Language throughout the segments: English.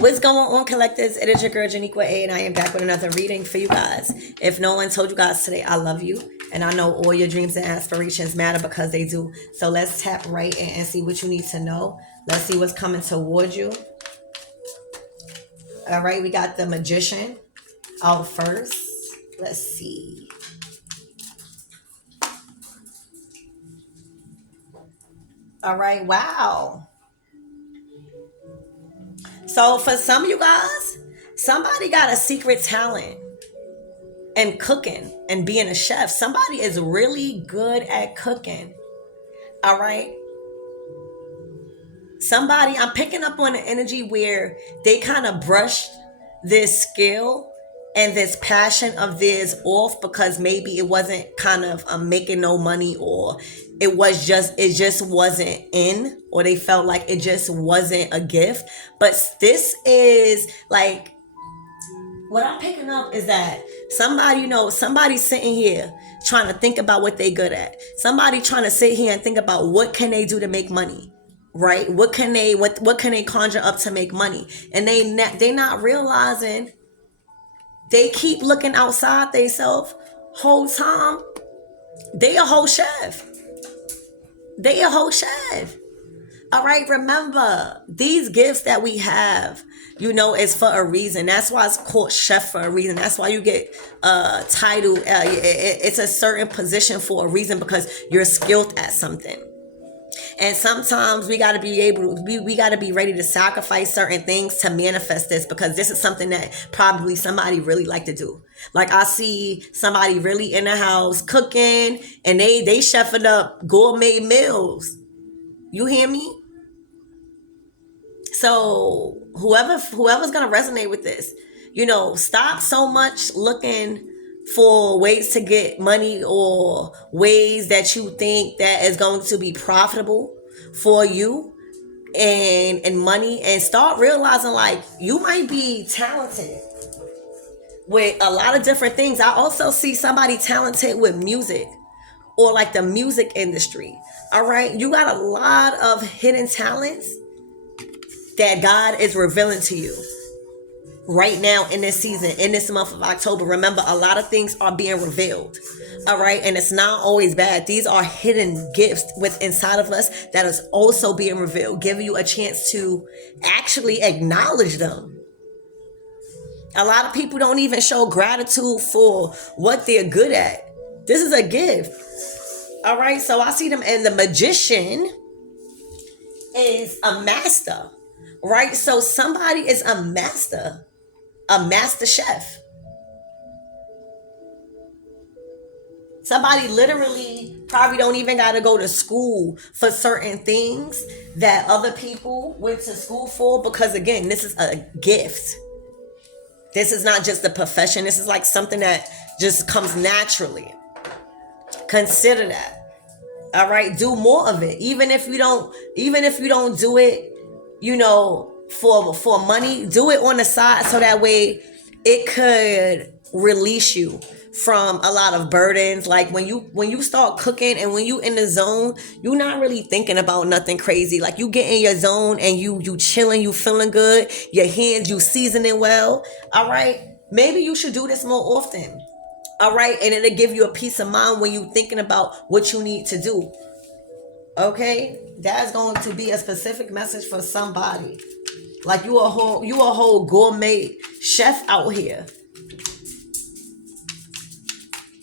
What's going on, collectors? It is your girl, Janiqua A, and I am back with another reading for you guys. If no one told you guys today, I love you. And I know all your dreams and aspirations matter because they do. So let's tap right in and see what you need to know. Let's see what's coming towards you. All right, we got the Magician out first. Let's see. All right, wow. So for some of you guys, somebody got a secret talent in cooking and being a chef. Somebody is really good at cooking. All right. Somebody, I'm picking up on the energy where they kind of brushed this skill and this passion of theirs off because maybe it wasn't kind of making no money, or it just wasn't in, or they felt like it just wasn't a gift. But this is like, what I'm picking up is that somebody's sitting here trying to think about what they good at. Somebody trying to sit here and think about what can they do to make money, right? What can they conjure up to make money? And they not realizing they keep looking outside themselves whole time. They a whole chef. They a whole chef. All right, remember, these gifts that we have, is for a reason. That's why it's called chef for a reason. That's why you get a title. It's a certain position for a reason, because you're skilled at something. And sometimes we got to we got to be ready to sacrifice certain things to manifest this, because this is something that probably somebody really like to do. Like, I see somebody really in the house cooking, and they chefing up gourmet meals. You hear me? So whoever's going to resonate with this, stop so much looking for ways to get money or ways that you think that is going to be profitable for you and money, and start realizing like you might be talented with a lot of different things. I also see somebody talented with music, or like the music industry. All right, you got a lot of hidden talents that God is revealing to you right now in this season, in this month of October. Remember, a lot of things are being revealed. All right, and it's not always bad. These are hidden gifts within inside of us that is also being revealed, giving you a chance to actually acknowledge them. A lot of people don't even show gratitude for what they're good at. This is a gift. All right, so I see them, and the Magician is a master, right? So somebody is a master chef. Somebody literally probably don't even got to go to school for certain things that other people went to school for, because again, this is a gift. This is not just a profession. This is like something that just comes naturally. Consider that. All right, do more of it. Even if you don't do it, for money, do it on the side, so that way it could release you from a lot of burdens. Like when you start cooking and when you in the zone, you're not really thinking about nothing crazy. Like you get in your zone and you chilling, you feeling good, your hands, you seasoning well. All right, maybe you should do this more often. All right, and it'll give you a peace of mind when you're thinking about what you need to do. Okay, that's going to be a specific message for somebody. Like you a whole gourmet chef out here,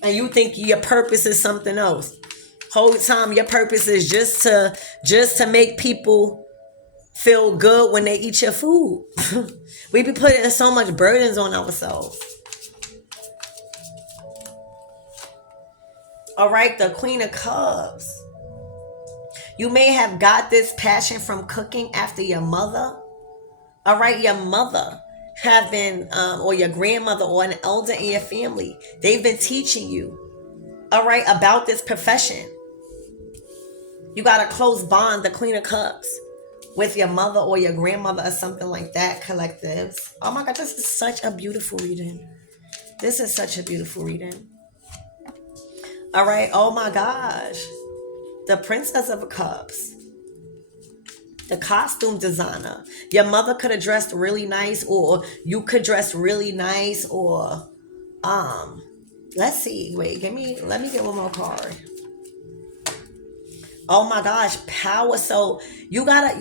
and you think your purpose is something else. Whole time your purpose is just to make people feel good when they eat your food. We be putting so much burdens on ourselves. All right, the Queen of Cups. You may have got this passion from cooking after your mother. All right, your mother have been, or your grandmother or an elder in your family, they've been teaching you, all right, about this profession. You got a close bond, the Queen of Cups, with your mother or your grandmother or something like that, collectives. Oh my God, this is such a beautiful reading. This is such a beautiful reading. All right, oh my gosh. The Princess of Cups. The costume designer. Your mother could have dressed really nice, or you could dress really nice, or let's see. Wait, let me get one more card. Oh my gosh, power. So you gotta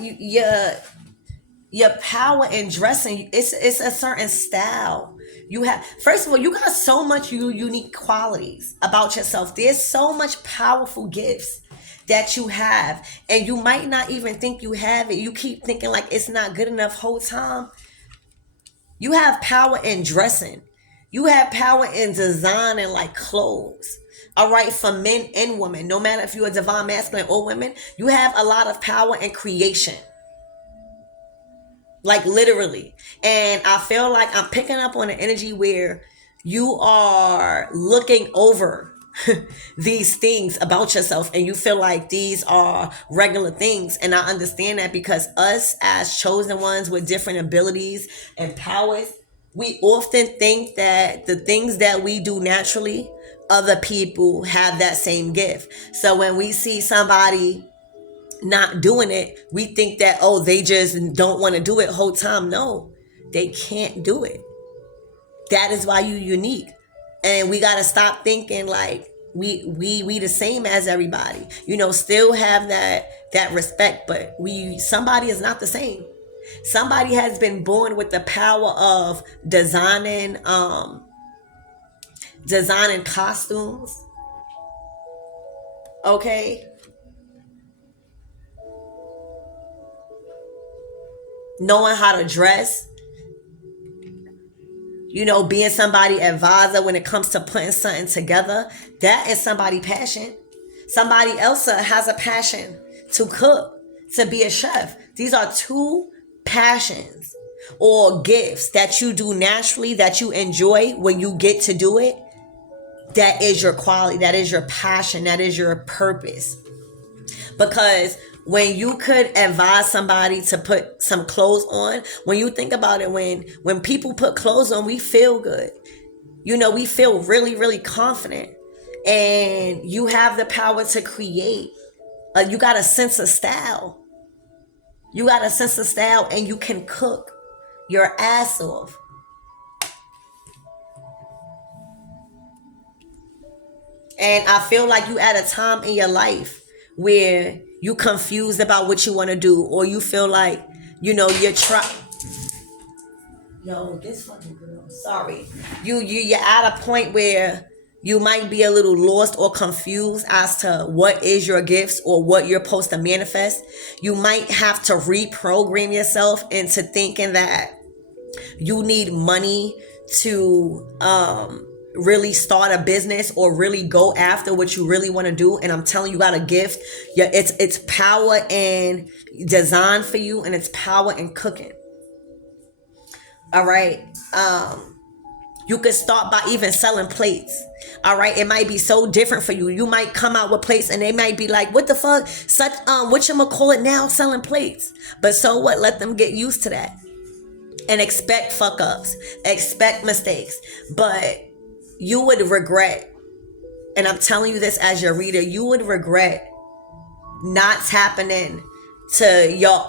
your power in dressing, it's a certain style. You have, first of all, you got so much unique qualities about yourself. There's so much powerful gifts that you have, and you might not even think you have it. You keep thinking like it's not good enough whole time. You have power in dressing. You have power in designing like clothes. All right, for men and women, no matter if you're a divine masculine or women, you have a lot of power in creation. Like literally. And I feel like I'm picking up on an energy where you are looking over these things about yourself, and you feel like these are regular things. And I understand that, because us as chosen ones with different abilities and powers, we often think that the things that we do naturally, other people have that same gift. So when we see somebody not doing it, we think that, oh, they just don't want to do it whole time. No, they can't do it. That is why you unique. And we got to stop thinking like we the same as everybody. Still have that respect, but somebody is not the same. Somebody has been born with the power of designing costumes. Okay? Knowing how to dress, being somebody advisor when it comes to putting something together. That is somebody passion. Somebody else has a passion to cook, to be a chef. These are two passions or gifts that you do naturally, that you enjoy when you get to do it. That is your quality, that is your passion, that is your purpose. Because when you could advise somebody to put some clothes on, when you think about it, when people put clothes on, we feel good. We feel really, really confident. And you have the power to create. You got a sense of style. You got a sense of style, and you can cook your ass off. And I feel like you at a time in your life where you confused about what you want to do, or you feel like, you're this fucking girl. Sorry. You're at a point where you might be a little lost or confused as to what is your gifts or what you're supposed to manifest. You might have to reprogram yourself into thinking that you need money to really start a business or really go after what you really want to do. And I'm telling you, got a gift. Yeah, it's power in design for you, and it's power in cooking. All right. You could start by even selling plates. All right. It might be so different for you. You might come out with plates and they might be like, what the fuck? Such whatchamacallit now selling plates. But so what? Let them get used to that. And expect fuck ups. Expect mistakes. But you would regret, and I'm telling you this as your reader, you would regret not tapping in to your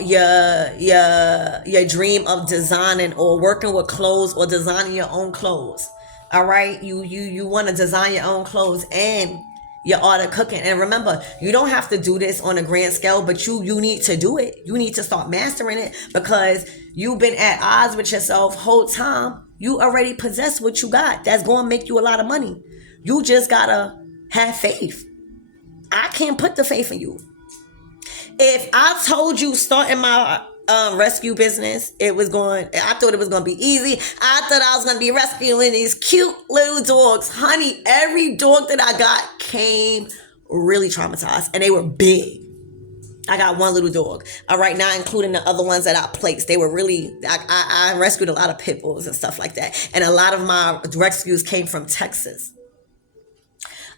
dream of designing or working with clothes or designing your own clothes. All right, you want to design your own clothes and your art of cooking. And remember, you don't have to do this on a grand scale, but you need to do it. You need to start mastering it, because you've been at odds with yourself whole time. You already possess what you got. That's going to make you a lot of money. You just gotta have faith. I can't put the faith in you. If I told you starting my rescue business, I thought it was going to be easy. I thought I was going to be rescuing these cute little dogs. Honey, every dog that I got came really traumatized, and they were big. I got one little dog. All right, not including the other ones that I placed. They were really, I rescued a lot of pit bulls and stuff like that. And a lot of my rescues came from Texas.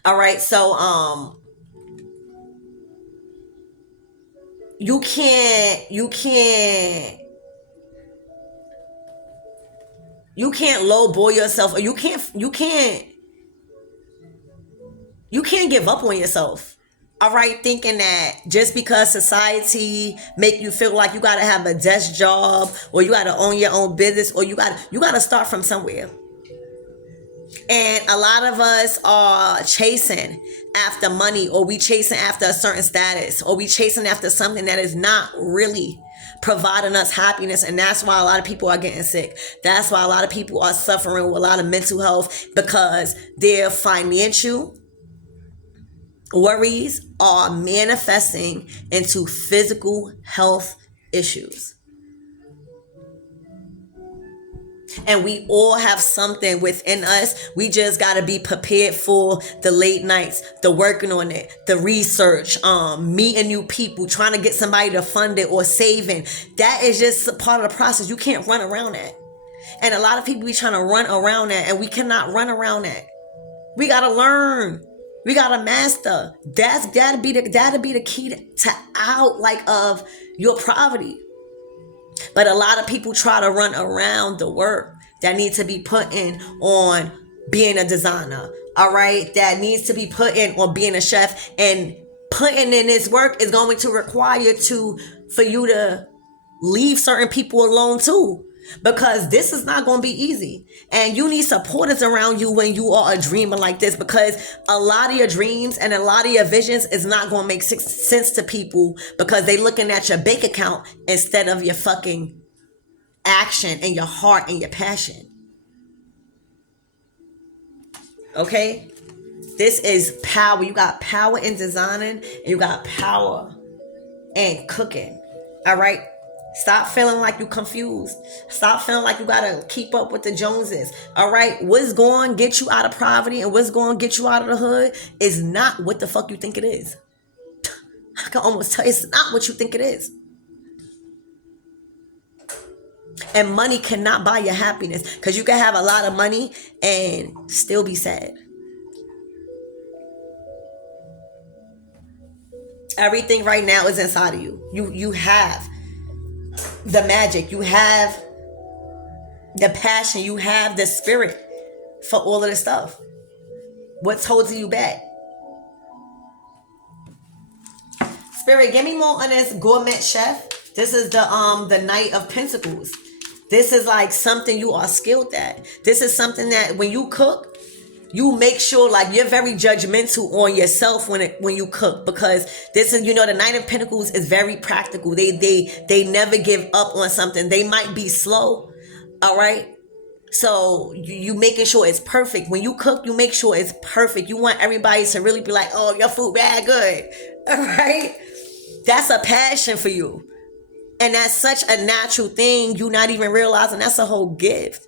All right, so you can't lowball yourself, or you can't give up on yourself. All right, thinking that just because society make you feel like you gotta have a desk job, or you gotta own your own business, or you gotta start from somewhere. And a lot of us are chasing after money, or we chasing after a certain status, or we chasing after something that is not really providing us happiness. And that's why a lot of people are getting sick. That's why a lot of people are suffering with a lot of mental health, because their financial worries are manifesting into physical health issues. And we all have something within us. We just got to be prepared for the late nights, the working on it, the research, meeting new people, trying to get somebody to fund it, or saving. That is just part of the process. You can't run around that. And a lot of people be trying to run around that, and we cannot run around that. We got to learn. We got to master. That'll be the key to out like of your poverty. But a lot of people try to run around the work that needs to be put in on being a designer. All right, that needs to be put in on being a chef, and putting in this work is going to require for you to leave certain people alone too, because this is not going to be easy. And you need supporters around you when you are a dreamer like this, because a lot of your dreams and a lot of your visions is not going to make sense to people, because they looking at your bank account instead of your fucking action and your heart and your passion. Okay, this is power. You got power in designing, and you got power in cooking. All right, stop feeling like you're confused. Stop feeling like you gotta keep up with the Joneses. All right, what's going to get you out of poverty and what's going to get you out of the hood is not what the fuck you think it is. I can almost tell you, it's not what you think it is. And money cannot buy your happiness, because you can have a lot of money and still be sad. Everything right now is inside of you. You have the magic, you have the passion, you have the spirit for all of this stuff. What's holding you back? Spirit, give me more on this gourmet chef. This is the Knight of Pentacles. This is like something you are skilled at. This is something that when you cook, you make sure like you're very judgmental on yourself when you cook, because this is, the Knight of Pentacles is very practical. They never give up on something. They might be slow, all right? So you making sure it's perfect. When you cook, you make sure it's perfect. You want everybody to really be like, oh, your food bad good, all right? That's a passion for you. And that's such a natural thing, you not even realizing that's a whole gift.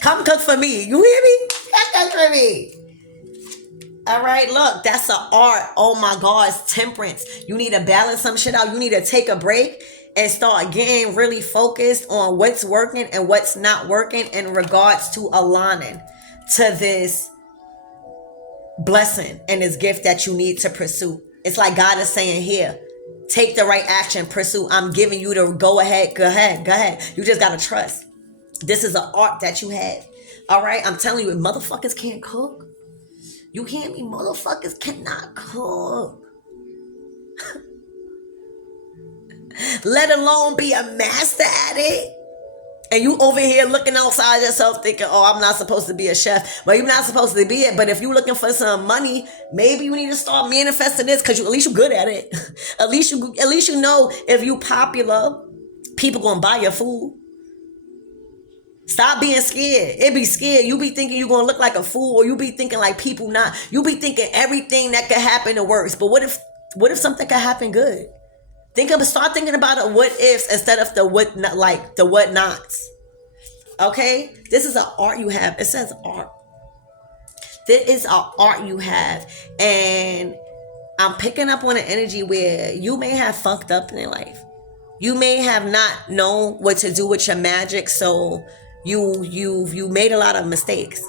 Come cook for me. You hear me? Come cook for me. All right, look, that's an art. Oh my God, it's temperance. You need to balance some shit out. You need to take a break and start getting really focused on what's working and what's not working in regards to aligning to this blessing and this gift that you need to pursue. It's like God is saying here, take the right action, pursue. I'm giving you the go ahead. You just got to trust. This is an art that you have. All right, I'm telling you, if motherfuckers can't cook, you hear me? Motherfuckers cannot cook. Let alone be a master at it. And you over here looking outside yourself thinking, oh, I'm not supposed to be a chef. Well, you're not supposed to be it. But if you're looking for some money, maybe you need to start manifesting this, because at least you're good at it. At least you know if you popular, people gonna buy your food. Stop being scared. It be scared. You be thinking you're gonna look like a fool, or you be thinking like people not. You be thinking everything that could happen the worst. But what if something could happen good? Start thinking about the what ifs instead of the what not, like the what nots. Okay? This is an art you have. It says art. This is an art you have. And I'm picking up on an energy where you may have fucked up in your life. You may have not known what to do with your magic, so you made a lot of mistakes.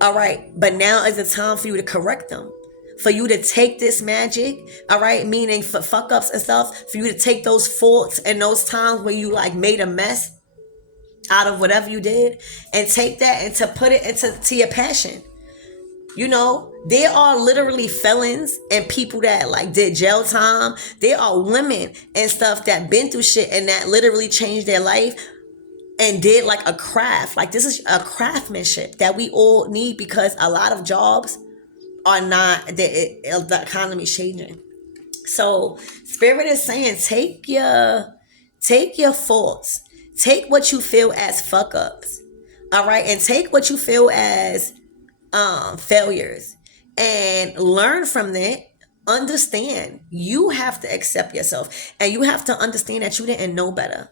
All right, but now is the time for you to correct them. For you to take this magic, all right, meaning for fuck ups and stuff, for you to take those faults and those times where you like made a mess out of whatever you did, and take that and to put it into your passion. There are literally felons and people that like did jail time. There are women and stuff that been through shit and that literally changed their life and did like a craft. Like this is a craftsmanship that we all need because a lot of jobs are not, the economy changing. So spirit is saying take your faults, take what you feel as fuck ups, all right, and take what you feel as failures and learn from that. Understand you have to accept yourself and you have to understand that you didn't know better.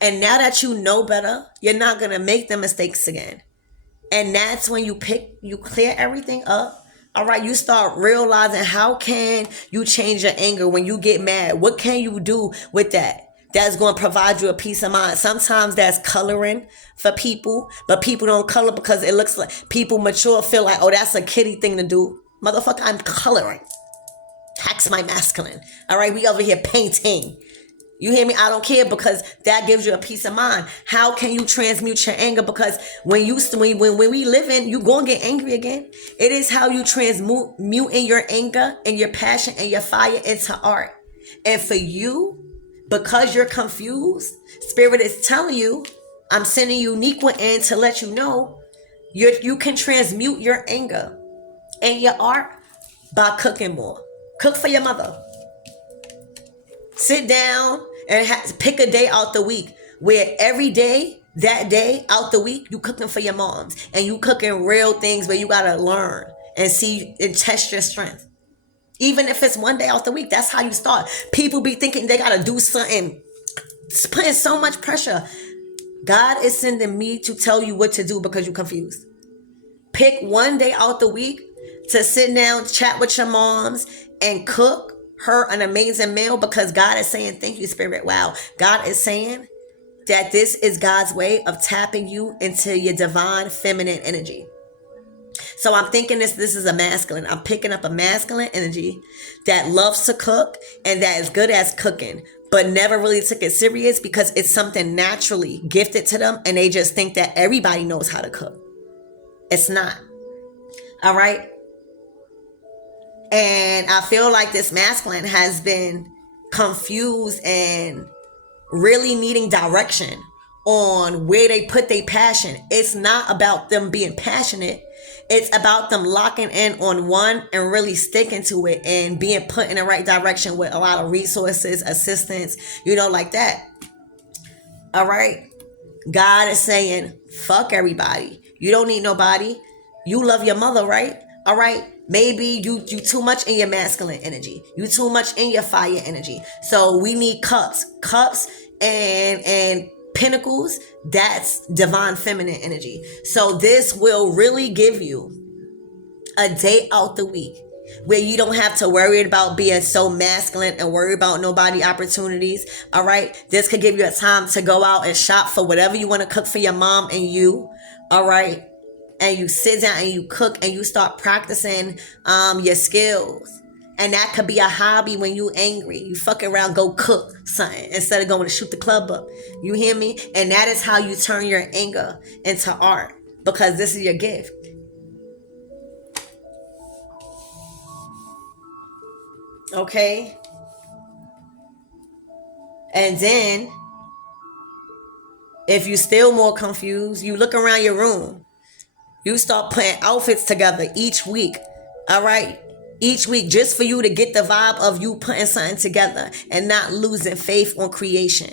And now that you know better, you're not gonna make the mistakes again. And that's when you clear everything up. All right, you start realizing how can you change your anger when you get mad. What can you do with that? That's going to provide you a peace of mind. Sometimes that's coloring for people, but people don't color because it looks like people mature feel like, oh, that's a kiddie thing to do. Motherfucker, I'm coloring. Tax my masculine. All right, we over here painting. You hear me? I don't care because that gives you a peace of mind. How can you transmute your anger? Because when we live in, you gonna get angry again. It is how you transmute in your anger and your passion and your fire into art. And for you, because you're confused, spirit is telling you, I'm sending you Uniqua in to let you know you can transmute your anger and your art by cooking more. Cook for your mother. Sit down and pick a day out the week where every day, that day out the week, you cooking for your moms and you cooking real things where you gotta learn and see and test your strength. Even if it's one day out the week, that's how you start. People be thinking they gotta do something. It's putting so much pressure. God is sending me to tell you what to do because you're confused. Pick one day out the week to sit down, chat with your moms, and cook her an amazing meal because God is saying, thank you, Spirit. Wow. God is saying that this is God's way of tapping you into your divine feminine energy. So I'm thinking this is a masculine. I'm picking up a masculine energy that loves to cook and that is good as cooking, but never really took it serious because it's something naturally gifted to them and they just think that everybody knows how to cook. It's not. All right. And I feel like this masculine has been confused and really needing direction on where they put their passion. It's not about them being passionate. It's about them locking in on one and really sticking to it and being put in the right direction with a lot of resources, assistance, like that. All right. God is saying, fuck everybody. You don't need nobody. You love your mother, right? All right. Maybe you too much in your masculine energy. You too much in your fire energy. So we need cups and pinnacles. That's divine feminine energy. So this will really give you a day out the week where you don't have to worry about being so masculine and worry about nobody opportunities. All right. This could give you a time to go out and shop for whatever you want to cook for your mom and you. All right. And you sit down and you cook and you start practicing your skills. And that could be a hobby when you angry. You fuck around, go cook something instead of going to shoot the club up. You hear me? And that is how you turn your anger into art because this is your gift. Okay? And then, if you're still more confused, you look around your room. You start putting outfits together each week. All right? Each week, just for you to get the vibe of you putting something together and not losing faith on creation.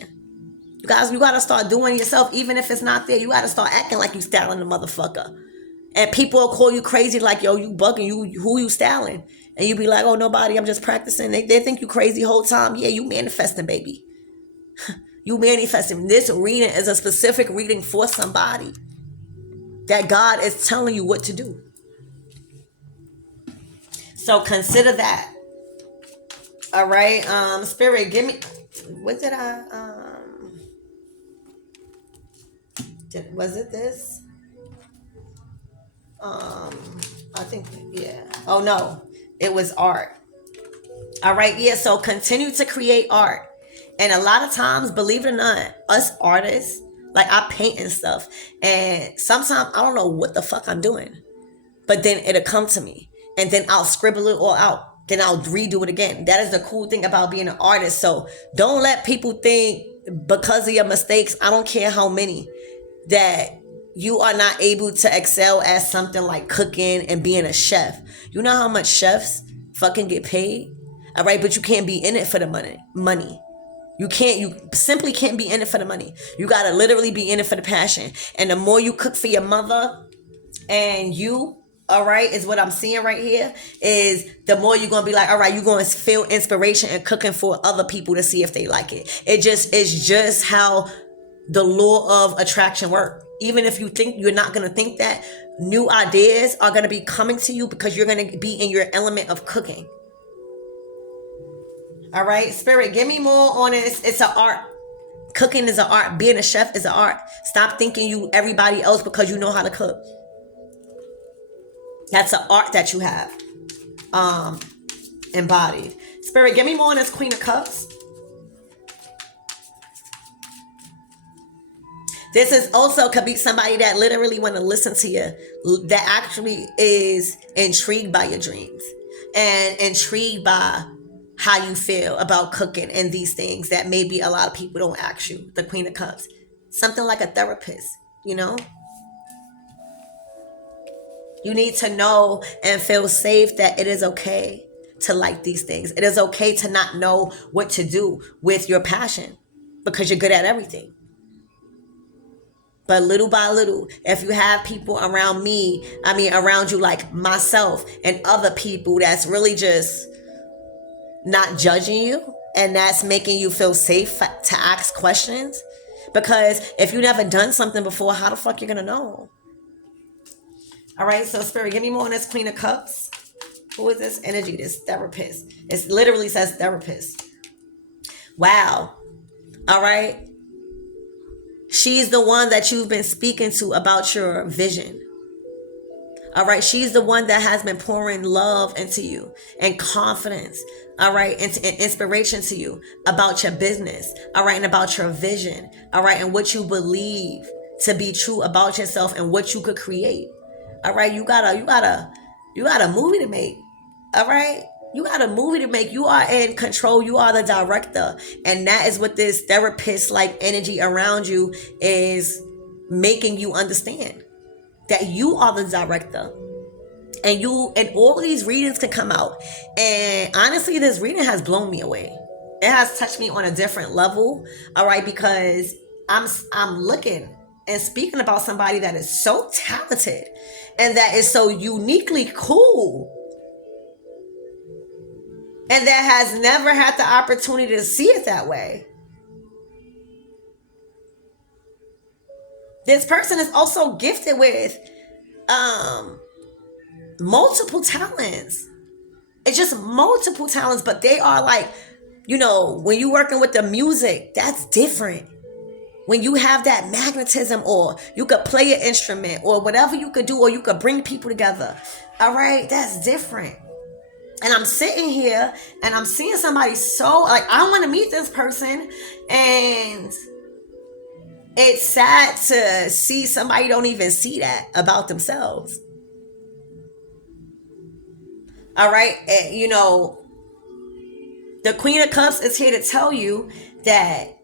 You guys, you got to start doing it yourself. Even if it's not there, you got to start acting like you styling the motherfucker. And people will call you crazy like, yo, you bugging. Who you styling? And you be like, oh, nobody, I'm just practicing. They think you crazy whole time. Yeah, you manifesting, baby. You manifesting. This reading is a specific reading for somebody that God is telling you what to do. So consider that. All right. Spirit, give me. What did I? Was it this? I think, yeah. Oh no, it was art. All right. Yeah. So continue to create art. And a lot of times, believe it or not, us artists, like I paint and stuff. And sometimes I don't know what the fuck I'm doing. but then it'll come to me, and then I'll scribble it all out, then I'll redo it again. That is the cool thing about being an artist. So don't let people think because of your mistakes, I don't care how many, that you are not able to excel at something like cooking and being a chef. You know how much chefs fucking get paid? All right, but you can't be in it for the money. You simply can't be in it for the money. You gotta literally be in it for the passion. And the more you cook for your mother and you, all right, is what I'm seeing right here, is the more you're gonna be like, all right, you're gonna feel inspiration and cooking for other people to see if they like it. It's just how the law of attraction works. Even if you think you're not gonna think that, new ideas are gonna be coming to you because you're gonna be in your element of cooking. All right, Spirit, give me more on this. It's an art. Cooking is an art. Being a chef is an art. Stop thinking you everybody else because you know how to cook. That's an art that you have embodied. Spirit, give me more on this Queen of Cups. This is also could be somebody that literally want to listen to you, that actually is intrigued by your dreams and intrigued by how you feel about cooking and these things that maybe a lot of people don't ask you. The Queen of Cups. Something like a therapist, you know? You need to know and feel safe that it is okay to like these things. It is okay to not know what to do with your passion because you're good at everything. But little by little, if you have people around around you like myself and other people that's really just not judging you and that's making you feel safe to ask questions, because if you never done something before, how the fuck you gonna know? All right, so Spirit, give me more on this Queen of Cups. Who is this energy? This therapist. It literally says therapist. Wow. All right. She's the one that you've been speaking to about your vision. All right. She's the one that has been pouring love into you and confidence. All right. And inspiration to you about your business. All right. And about your vision. All right. And what you believe to be true about yourself and what you could create. All right. You got a movie to make. All right. You got a movie to make. You are in control. You are the director. And that is what this therapist-like energy around you is making you understand. That you are the director. And all of these readings can come out. And honestly, this reading has blown me away. It has touched me on a different level. All right. Because I'm looking and speaking about somebody that is so talented and that is so uniquely cool. And that has never had the opportunity to see it that way. This person is also gifted with multiple talents. It's just multiple talents, but they are like, when you're working with the music, that's different. When you have that magnetism, or you could play an instrument, or whatever you could do, or you could bring people together. All right, that's different. And I'm sitting here and I'm seeing somebody so like, I want to meet this person, and it's sad to see somebody don't even see that about themselves. All right. And, the Queen of Cups is here to tell you that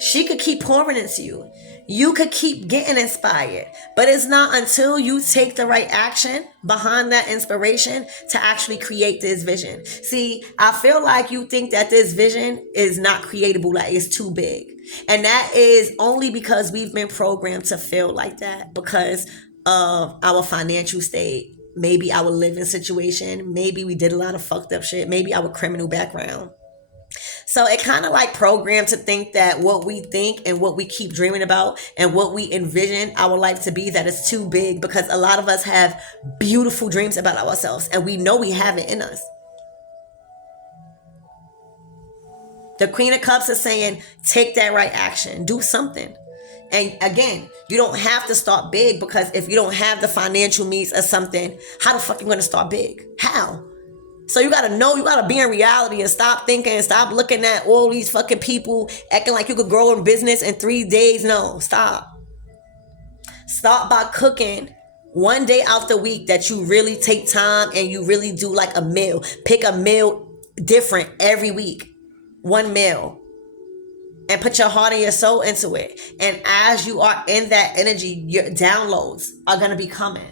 she could keep pouring into you. You could keep getting inspired, but it's not until you take the right action behind that inspiration to actually create this vision. See, I feel like you think that this vision is not creatable, like it's too big. And that is only because we've been programmed to feel like that because of our financial state, maybe our living situation, maybe we did a lot of fucked up shit, maybe our criminal background. So it kind of like programmed to think that what we think and what we keep dreaming about and what we envision our life to be, that is too big, because a lot of us have beautiful dreams about ourselves and we know we have it in us. The Queen of Cups is saying, take that right action, do something. And again, you don't have to start big, because if you don't have the financial means of something, how the fuck are you going to start big? How? So you got to know, you got to be in reality and stop thinking and stop looking at all these fucking people acting like you could grow in business in 3 days. No, stop. Start by cooking One day out the week that you really take time and you really do like a meal. Pick a meal different every week. One meal. And put your heart and your soul into it. And as you are in that energy, your downloads are going to be coming.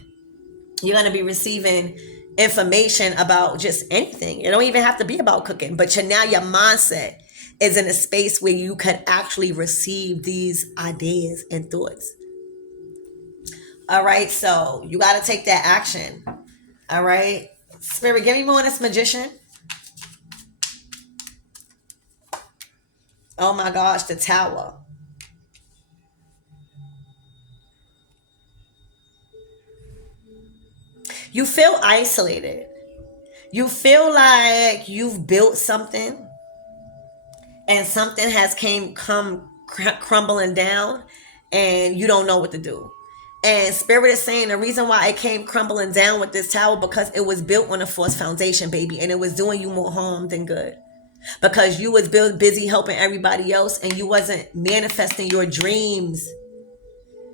You're going to be receiving information about just anything. It don't even have to be about cooking. But now your mindset is in a space where you can actually receive these ideas and thoughts. All right, so you got to take that action. All right. Spirit, give me more on this magician. Oh my gosh, the tower. You feel isolated. You feel like you've built something and something has come crumbling down and you don't know what to do. And Spirit is saying the reason why it came crumbling down with this tower because it was built on a false foundation, baby, and it was doing you more harm than good. Because you was busy helping everybody else and you wasn't manifesting your dreams.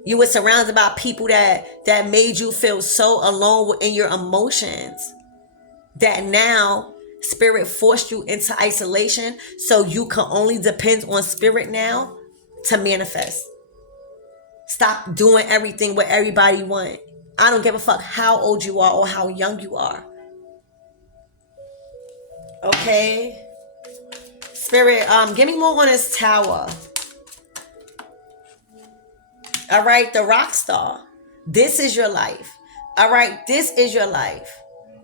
You were surrounded by people that made you feel so alone in your emotions that now Spirit forced you into isolation so you can only depend on Spirit now to manifest. Stop doing everything what everybody want. I don't give a fuck how old you are or how young you are. Okay. Spirit, give me more on this tower. All right, the rock star. This is your life. All right, this is your life.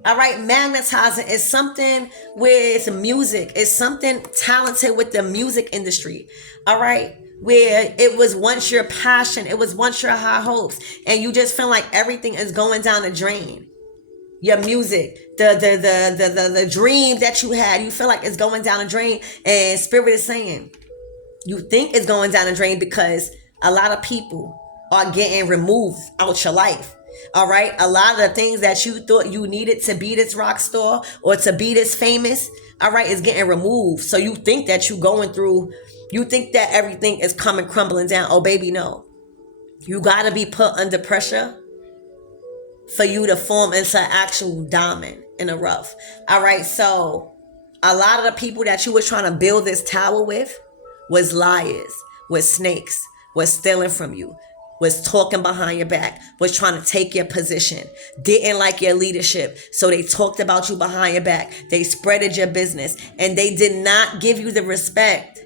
All right, magnetizing is something with music. It's something talented with the music industry. All right, where it was once your passion, it was once your high hopes, and you just feel like everything is going down the drain. Your music, the dream that you had, you feel like it's going down the drain. And Spirit is saying, you think it's going down the drain because a lot of people are getting removed out your life. All right. A lot of the things that you thought you needed to be this rock star or to be this famous, all right, is getting removed. So you think that you going through, you think that everything is coming crumbling down. Oh, baby, no. You got to be put under pressure for you to form into an actual diamond in the rough. All right. So a lot of the people that you were trying to build this tower with was liars, was snakes, was stealing from you, was talking behind your back, was trying to take your position, didn't like your leadership. So they talked about you behind your back. They spreaded your business and they did not give you the respect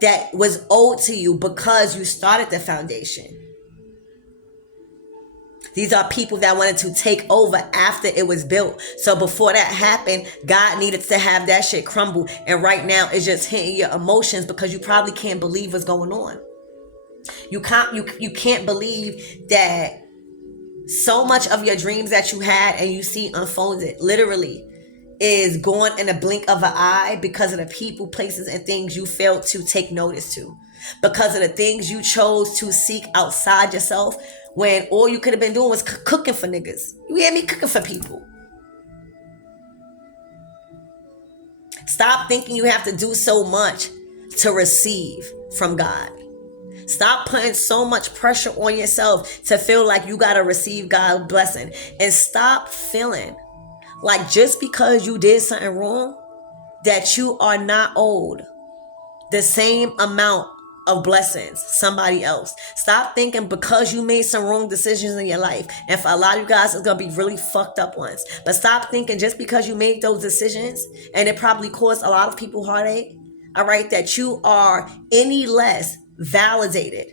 that was owed to you because you started the foundation. These are people that wanted to take over after it was built. So before that happened, God needed to have that shit crumble. And right now it's just hitting your emotions because you probably can't believe what's going on. You can't believe that so much of your dreams that you had and you see unfolded literally is gone in a blink of an eye because of the people, places, and things you failed to take notice to. Because of the things you chose to seek outside yourself when all you could have been doing was cooking for niggas. You hear me? Cooking for people. Stop thinking you have to do so much to receive from God. Stop putting so much pressure on yourself to feel like you got to receive God's blessing. And stop feeling like just because you did something wrong, that you are not owed the same amount of blessings somebody else. Stop thinking because you made some wrong decisions in your life, and for a lot of you guys it's gonna be really fucked up ones, but stop thinking just because you made those decisions and it probably caused a lot of people heartache, all right, that you are any less validated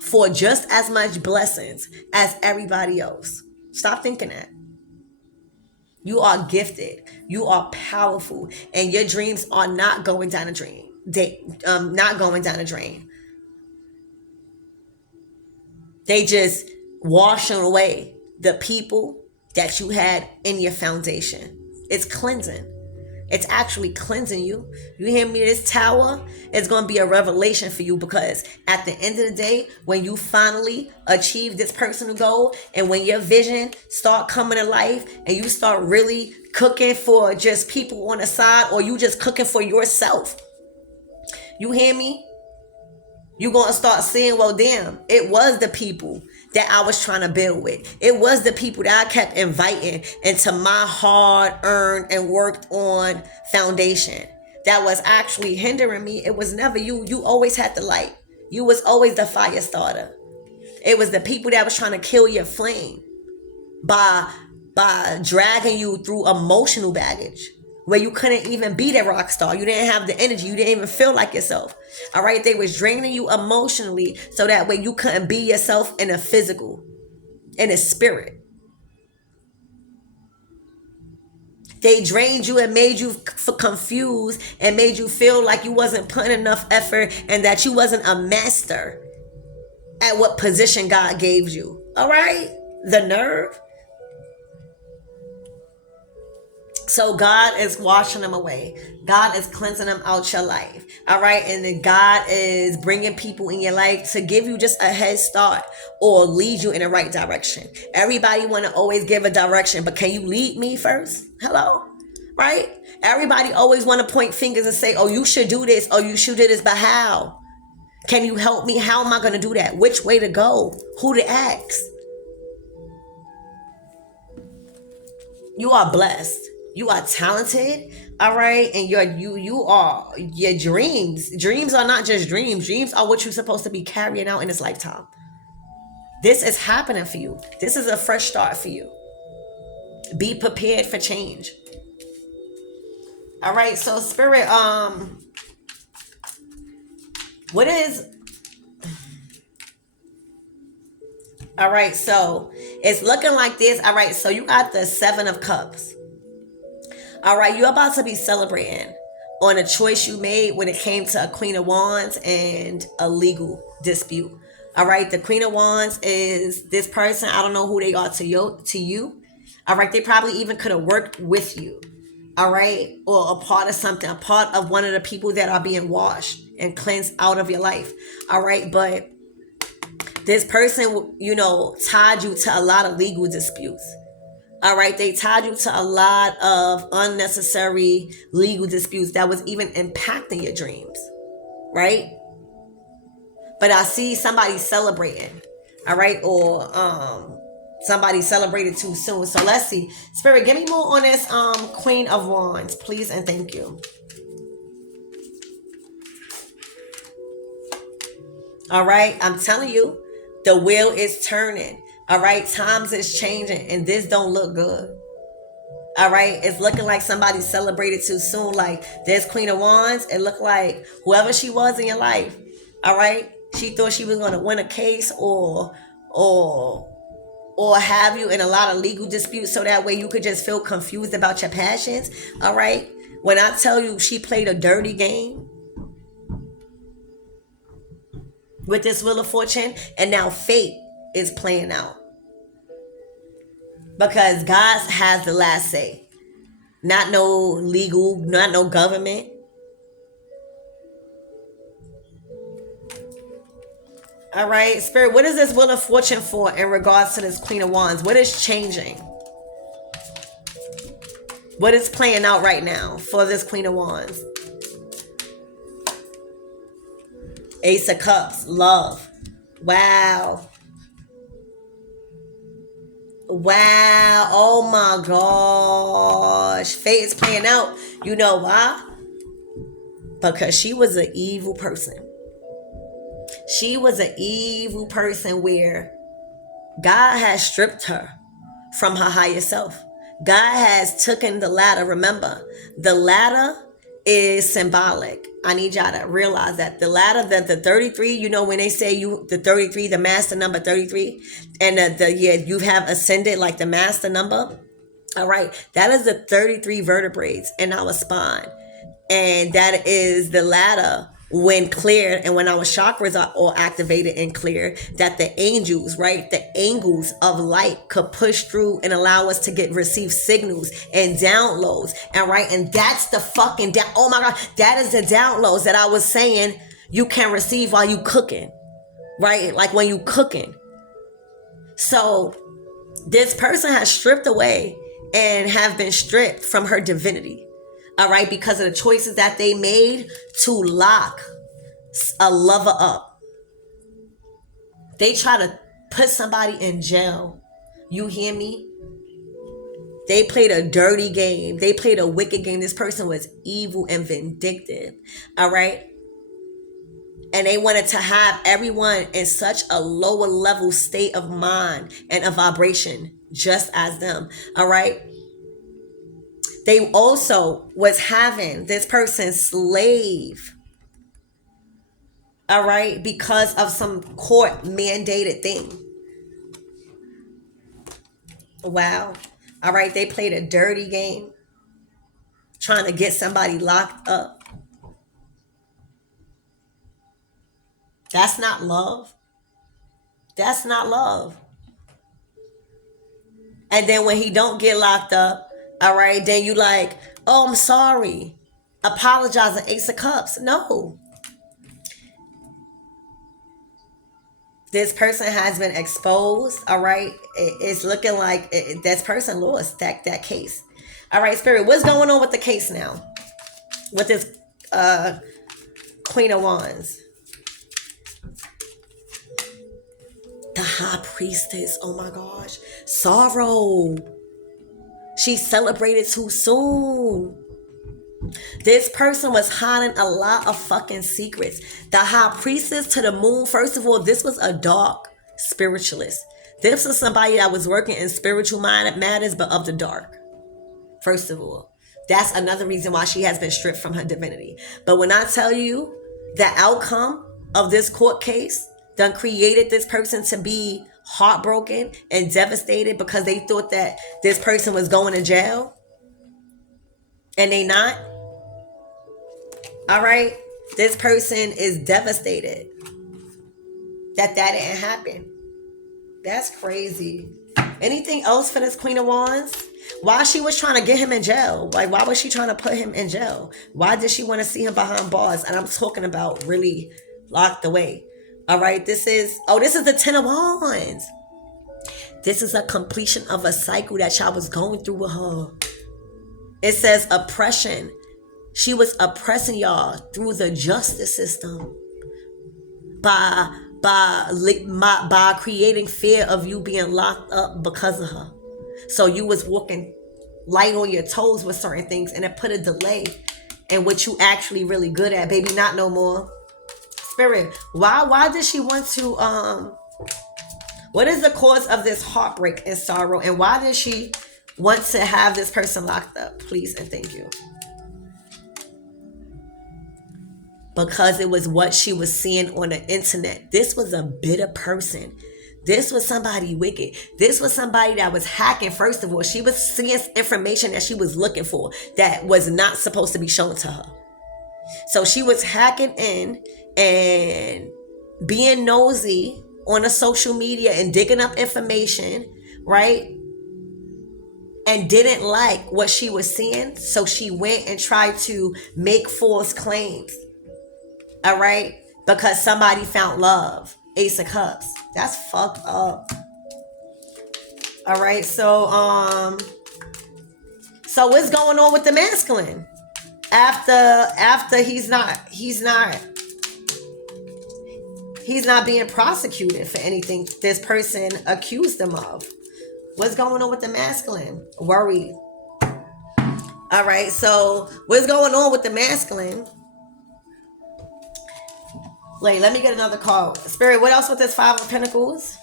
for just as much blessings as everybody else. Stop thinking that. You are gifted, you are powerful, and your dreams are not going down a drain. Not going down a drain. They just washing away the people that you had in your foundation. It's cleansing. It's actually cleansing you. You hear me? This tower is going to be a revelation for you, because at the end of the day, when you finally achieve this personal goal and when your vision start coming to life and you start really cooking for just people on the side, or you just cooking for yourself, you hear me? You're going to start seeing, well, damn, it was the people that I was trying to build with. It was the people that I kept inviting into my hard earned and worked on foundation that was actually hindering me. It was never you. You always had the light. You was always the fire starter. It was the people that was trying to kill your flame by dragging you through emotional baggage where you couldn't even be that rock star. You didn't have the energy. You didn't even feel like yourself. All right. They was draining you emotionally so that way you couldn't be yourself in a physical, in a spirit. They drained you and made you confused and made you feel like you wasn't putting enough effort and that you wasn't a master at what position God gave you. All right. The nerve. So God is washing them away. God is cleansing them out your life. All right. And then God is bringing people in your life to give you just a head start or lead you in the right direction. Everybody want to always give a direction, but can you lead me first? Hello? Right? Everybody always want to point fingers and say, oh, you should do this. Oh, you should do this. But how? Can you help me? How am I going to do that? Which way to go? Who to ask? You are blessed. You are talented, all right, and you are your dreams. Dreams are not just dreams. Dreams are what you're supposed to be carrying out in this lifetime. This is happening for you. This is a fresh start for you. Be prepared for change. All right, so Spirit, what is? All right, so it's looking like this. All right, so you got the Seven of Cups. All right, you're about to be celebrating on a choice you made when it came to a Queen of Wands and a legal dispute. All right, the Queen of Wands is this person. I don't know who they are to you. All right, they probably even could have worked with you. All right, or a part of something, a part of one of the people that are being washed and cleansed out of your life. All right, but this person, tied you to a lot of legal disputes. All right, they tied you to a lot of unnecessary legal disputes that was even impacting your dreams, right? But I see somebody celebrating, all right, or somebody celebrated too soon. So let's see. Spirit, give me more on this Queen of Wands, please, and thank you. All right, I'm telling you, the wheel is turning. All right, times is changing and this don't look good. All right, it's looking like somebody celebrated too soon. Like there's Queen of Wands. It looked like whoever she was in your life. All right, she thought she was going to win a case or have you in a lot of legal disputes so that way you could just feel confused about your passions. All right, when I tell you she played a dirty game with this Wheel of Fortune, and now fate is playing out. Because God has the last say. Not no legal, not no government. All right, Spirit, what is this Wheel of Fortune for in regards to this Queen of Wands? What is changing? What is playing out right now for this Queen of Wands? Ace of Cups, love. Wow. Wow. Oh my gosh. Fate is playing out. You know why? Because she was an evil person. She was an evil person where God has stripped her from her higher self. God has taken the ladder. Remember, the ladder is symbolic. I need y'all to realize that the ladder, the 33, when they say the 33, the master number 33, and you have ascended like the master number. All right, that is the 33 vertebrae in our spine, and that is the ladder when cleared and when our chakras are all activated and clear, that the angels, right, the angles of light could push through and allow us to receive signals and downloads. And that's the fucking oh my God, that is the downloads that I was saying you can receive while you cooking, right? Like when you cooking. So this person has stripped away and have been stripped from her divinity. All right, because of the choices that they made to lock a lover up. They try to put somebody in jail. You hear me? They played a dirty game. They played a wicked game. This person was evil and vindictive. All right. And they wanted to have everyone in such a lower level state of mind and a vibration just as them. All right. They also was having this person slave. All right. Because of some court mandated thing. Wow. All right. They played a dirty game trying to get somebody locked up. That's not love. That's not love. And then when he don't get locked up, all right, then you like, oh, I'm sorry. Apologizing, Ace of Cups. No. This person has been exposed, all right? It's looking like this person lost that case. All right, Spirit, what's going on with the case now? With this Queen of Wands. The High Priestess, oh my gosh. Sorrow. She celebrated too soon. This person was hiding a lot of fucking secrets. The High Priestess to the moon, first of all, this was a dark spiritualist. This was somebody that was working in spiritual matters, but of the dark. First of all, that's another reason why she has been stripped from her divinity. But when I tell you the outcome of this court case done created this person to be heartbroken and devastated because they thought that this person was going to jail and they not. All right. This person is devastated that didn't happen. That's crazy. Anything else for this Queen of Wands? Why she was trying to get him in jail? Like, why was she trying to put him in jail? Why did she want to see him behind bars? And I'm talking about really locked away. All right, this is the Ten of Wands. This is a completion of a cycle that y'all was going through with her. It says oppression. She was oppressing y'all through the justice system by creating fear of you being locked up because of her. So you was walking light on your toes with certain things, and it put a delay in what you actually really good at, baby. Not no more. Spirit, why did she want to what is the cause of this heartbreak and sorrow, and why did she want to have this person locked up? Please and thank you. Because it was what she was seeing on the internet. This was a bitter person. This was somebody wicked. This was somebody that was hacking. First of all, she was seeing information that she was looking for that was not supposed to be shown to her. So she was hacking in and being nosy on a social media and digging up information, right? And didn't like what she was seeing. So she went and tried to make false claims. All right? Because somebody found love. Ace of Cups. That's fucked up. All right. So what's going on with the masculine? After he's not being prosecuted for anything this person accused him of. What's going on with the masculine? Worried. All right. So what's going on with the masculine? Wait, let me get another call. Spirit, what else with this Five of Pentacles?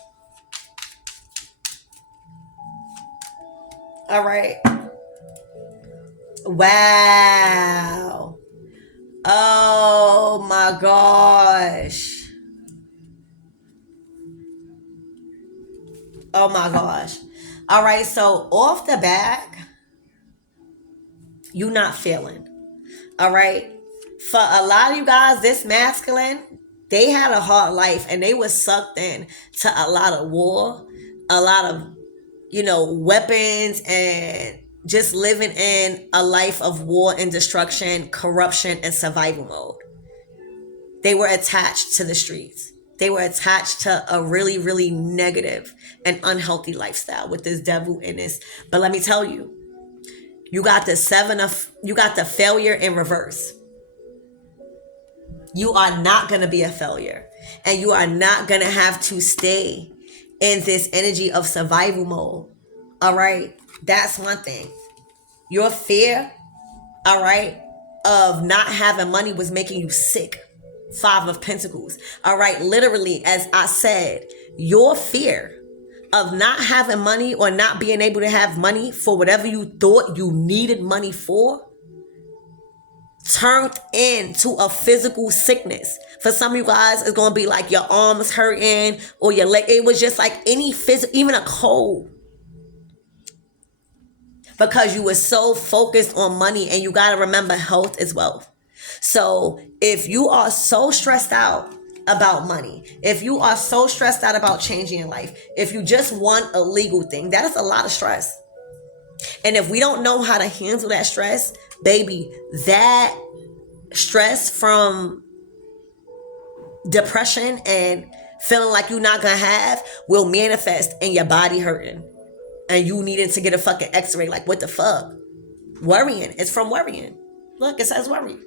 All right. Wow. Oh my gosh. Oh my gosh. All right, so off the back, you not feeling. All right. For a lot of you guys, this masculine, they had a hard life and they was sucked in to a lot of war, a lot of, weapons, and just living in a life of war and destruction, corruption, and survival mode. They were attached to the streets. They were attached to a really, really negative and unhealthy lifestyle with this devil in this. But let me tell you, you got the failure in reverse. You are not going to be a failure, and you are not going to have to stay in this energy of survival mode. All right. That's one thing. Your fear, all right, of not having money was making you sick. Five of Pentacles. All right. Literally, as I said, your fear of not having money or not being able to have money for whatever you thought you needed money for turned into a physical sickness. For some of you guys, it's going to be like your arms hurting or your leg. It was just like any physical, even a cold. Because you were so focused on money, and you got to remember health is wealth. So if you are so stressed out about money, if you are so stressed out about changing your life, if you just want a legal thing, that is a lot of stress. And if we don't know how to handle that stress, baby, that stress from depression and feeling like you're not gonna have will manifest in your body hurting and you needing to get a fucking x-ray. Like, what the fuck? Worrying. It's from worrying. Look, it says worry.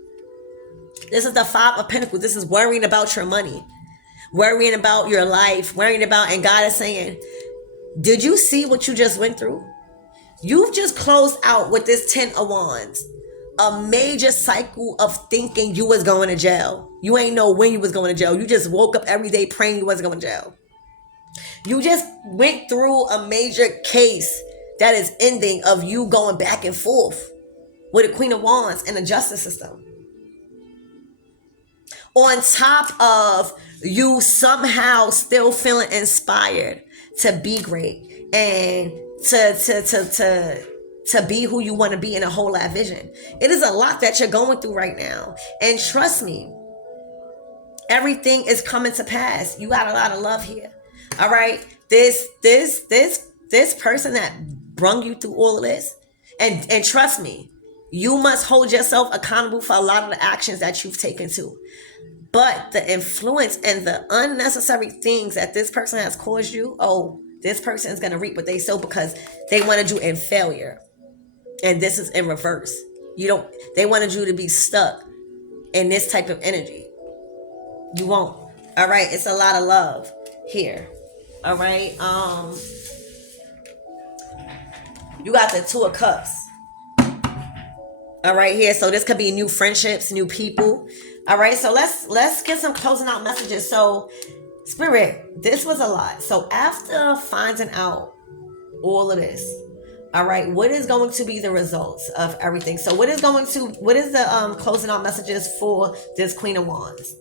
This is the Five of Pentacles. This is worrying about your money, worrying about your life, worrying about, and God is saying, did you see what you just went through? You've just closed out with this 10 of Wands a major cycle of thinking you was going to jail. You ain't know when you was going to jail. You just woke up every day praying you wasn't going to jail. You just went through a major case that is ending of you going back and forth with the Queen of Wands and the justice system. On top of you somehow still feeling inspired to be great and to be who you want to be in a whole life vision. It is a lot that you're going through right now. And trust me, everything is coming to pass. You got a lot of love here. All right. This person that brung you through all of this. And trust me, you must hold yourself accountable for a lot of the actions that you've taken too. But the influence and the unnecessary things that this person has caused you, this person is going to reap what they sow because they wanted you in failure. And this is in reverse. They wanted you to be stuck in this type of energy. You won't. All right. It's a lot of love here. All right. You got the Two of Cups. All right here. So this could be new friendships, new people. All right. So let's get some closing out messages. So Spirit, this was a lot. So after finding out all of this, all right, what is going to be the results of everything? So what is the closing out messages for this Queen of Wands?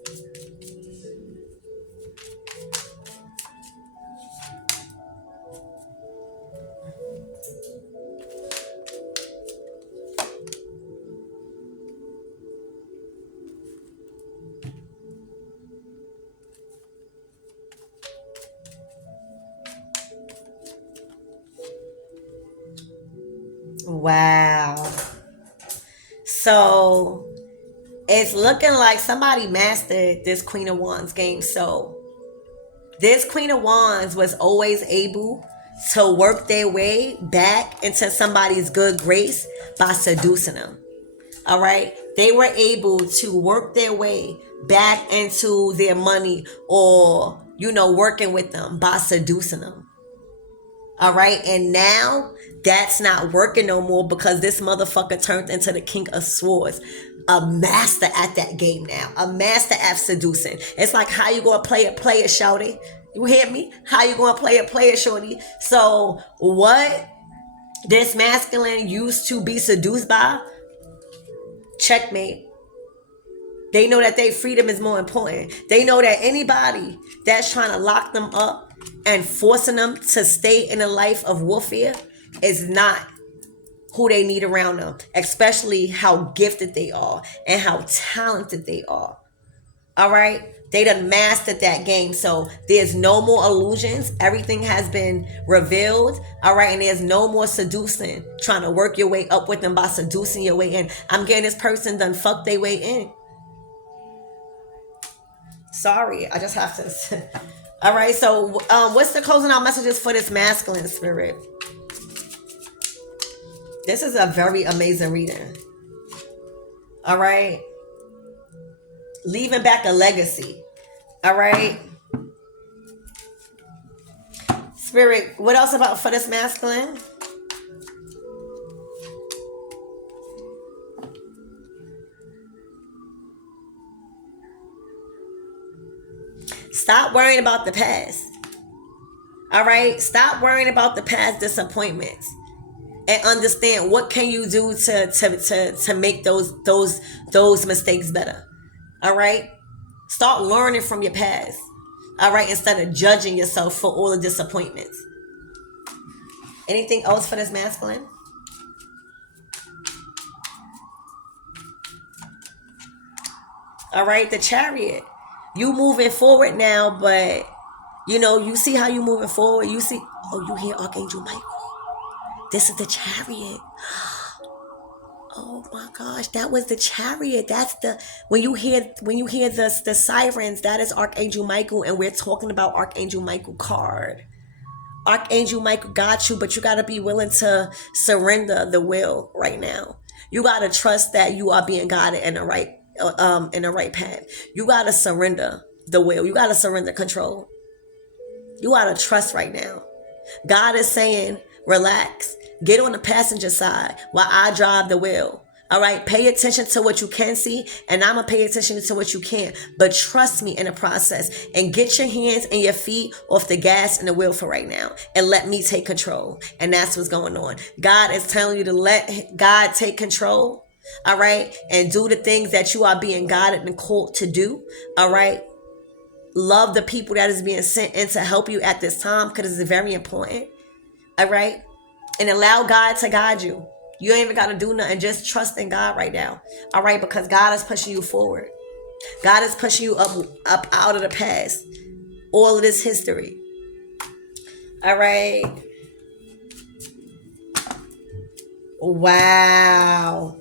Wow. So it's looking like somebody mastered this Queen of Wands game. So this Queen of Wands was always able to work their way back into somebody's good grace by seducing them. All right. They were able to work their way back into their money or, working with them by seducing them. All right. And now that's not working no more because this motherfucker turned into the King of Swords. A master at that game now. A master at seducing. It's like, how you going to play a player, shorty? You hear me? How you going to play a player, shorty? So what this masculine used to be seduced by, checkmate. They know that their freedom is more important. They know that anybody that's trying to lock them up and forcing them to stay in a life of warfare is not who they need around them, especially how gifted they are and how talented they are. All right. They done mastered that game. So there's no more illusions. Everything has been revealed. All right. And there's no more seducing, trying to work your way up with them by seducing your way in. I'm getting this person done fuck their way in. Sorry. I just have to. All right. So what's the closing out messages for this masculine spirit? This is a very amazing reading. All right. Leaving back a legacy. All right. Spirit, what else about for this masculine? Stop worrying about the past. All right? Stop worrying about the past disappointments. And understand what can you do to make those mistakes better. All right? Start learning from your past. All right? Instead of judging yourself for all the disappointments. Anything else for this masculine? All right, the Chariot. You moving forward now, but you see how you moving forward. You see, you hear Archangel Michael. This is the Chariot. Oh my gosh, that was the Chariot. That's the when you hear the sirens, that is Archangel Michael, and we're talking about Archangel Michael card. Archangel Michael got you, but you got to be willing to surrender the will right now. You got to trust that you are being guided in the right path. You got to surrender the will. You got to surrender control. You got to trust right now. God is saying, relax. Get on the passenger side while I drive the wheel. All right, pay attention to what you can see, and I'm going to pay attention to what you can't. But trust me in the process, and get your hands and your feet off the gas and the wheel for right now, and let me take control. And that's what's going on. God is telling you to let God take control, all right, and do the things that you are being guided and called to do, all right. Love the people that is being sent in to help you at this time, because it's very important, all right. And allow God to guide you. You ain't even got to do nothing. Just trust in God right now. All right? Because God is pushing you forward. God is pushing you up out of the past. All of this history. All right? Wow.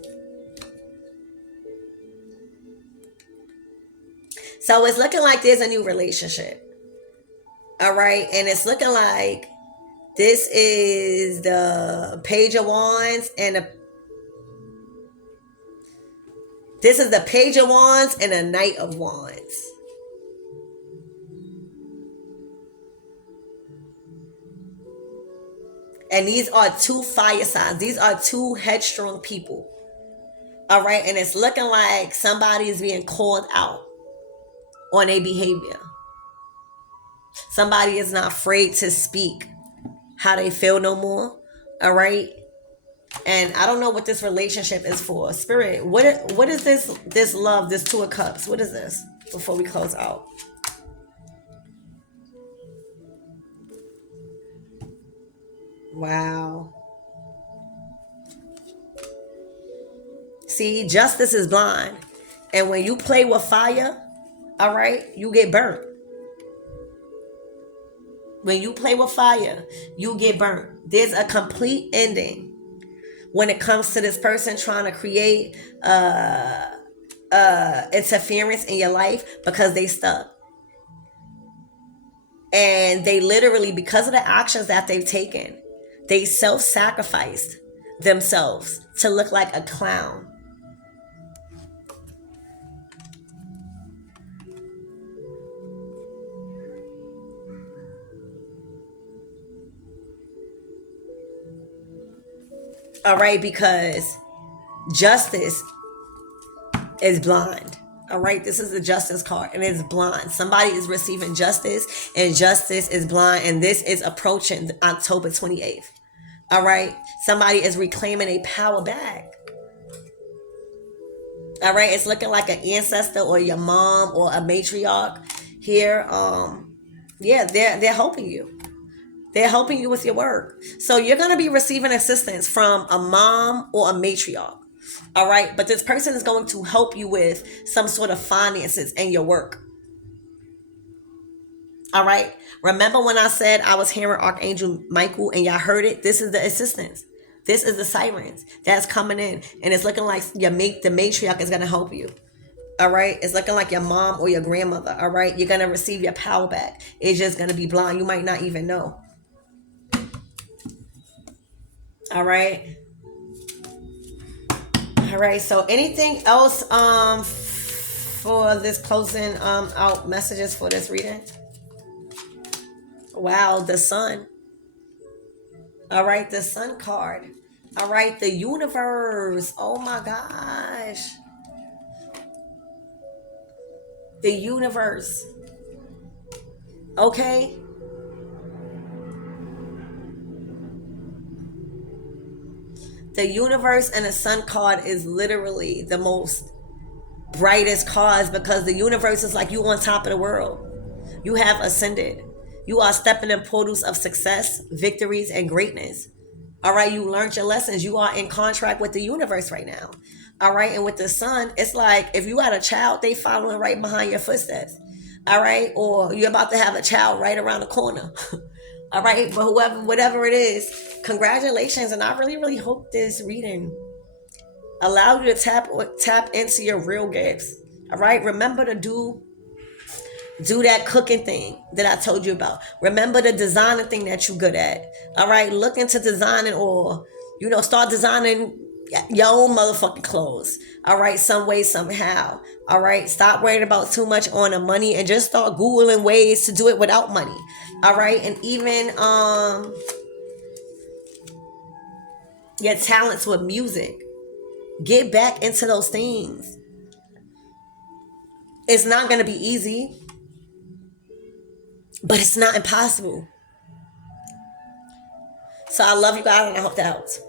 So it's looking like there's a new relationship. All right? And it's looking like this is the Page of Wands this is the Page of Wands and a Knight of Wands. And these are two fire signs. These are two headstrong people. All right. And it's looking like somebody is being called out on their behavior. Somebody is not afraid to speak how they feel no more. All right. And I don't know what this relationship is for. Spirit, what is this love, this Two of Cups? What is this before we close out? Wow. See, justice is blind. And when you play with fire, all right, you get burnt. When you play with fire, you get burnt. There's a complete ending when it comes to this person trying to create interference in your life, because they stuck. And they literally, because of the actions that they've taken, they self-sacrificed themselves to look like a clown. All right, because justice is blind. All right, this is the justice card, and it's blind. Somebody is receiving justice, and justice is blind, and this is approaching October 28th. All right, somebody is reclaiming a power back. All right, it's looking like an ancestor or your mom or a matriarch here. Yeah, they're helping you. They're helping you with your work. So you're going to be receiving assistance from a mom or a matriarch. All right. But this person is going to help you with some sort of finances and your work. All right. Remember when I said I was hearing Archangel Michael and y'all heard it? This is the assistance. This is the sirens that's coming in. And it's looking like the matriarch is going to help you. All right. It's looking like your mom or your grandmother. All right. You're going to receive your power back. It's just going to be blind. You might not even know. All right. All right. So anything else for this closing out messages for this reading? Wow, the sun. All right, the sun card. All right, the universe. Oh my gosh. The universe. Okay. The universe and the sun card is literally the most brightest cards because the universe is like you on top of the world. You have ascended. You are stepping in portals of success, victories, and greatness. All right, you learned your lessons. You are in contract with the universe right now. All right, and with the sun, it's like if you had a child, they following right behind your footsteps. All right, or you're about to have a child right around the corner. All right, but whoever, whatever it is, congratulations, and I really, really hope this reading allow you to tap into your real gifts. All right, remember to do that cooking thing that I told you about. Remember the designing thing that you're good at. All right, look into designing, or start designing your own motherfucking clothes. All right, some way, somehow. All right, stop worrying about too much on the money and just start googling ways to do it without money. All right, and even your talents with music. Get back into those things. It's not going to be easy, but it's not impossible. So I love you guys and I hope that helps.